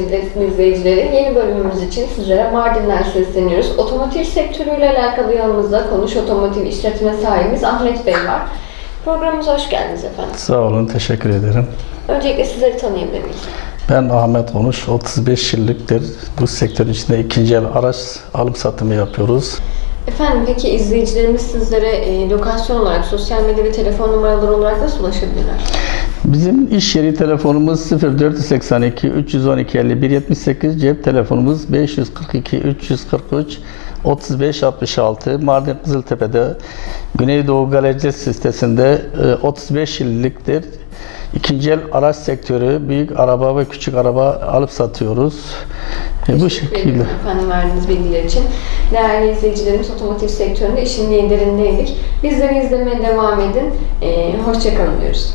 Müddetli izleyicileri yeni bölümümüz için sizlere Mardin'den sesleniyoruz. Otomotiv sektörüyle alakalı yanımızda Konuş Otomotiv işletme sahibimiz Ahmet Bey var. Programımıza hoş geldiniz efendim. Sağ olun, teşekkür ederim. Öncelikle sizleri tanıyabilir miyiz? Ben Ahmet Konuş, 35 yıllıktır bu sektörün içinde ikinci el araç alım satımı yapıyoruz. Efendim peki izleyicilerimiz sizlere e, lokasyon olarak, sosyal medya ve telefon numaraları olarak nasıl ulaşabilirler? Bizim iş yeri telefonumuz 0482 312 51 78, cep telefonumuz 542 343 35 66. Mardin Kızıltepe'de Güneydoğu Galericiler sitesinde e, 35 yıllıktır. İkinci el araç sektörü, büyük araba ve küçük araba alıp satıyoruz. E, bu Teşekkür şekilde. ederim efendim verdiğiniz bilgiler için. Değerli izleyicilerimiz otomotiv sektöründe işin liderindeydik. Bizleri izlemeye devam edin. E, hoşçakalın diyoruz.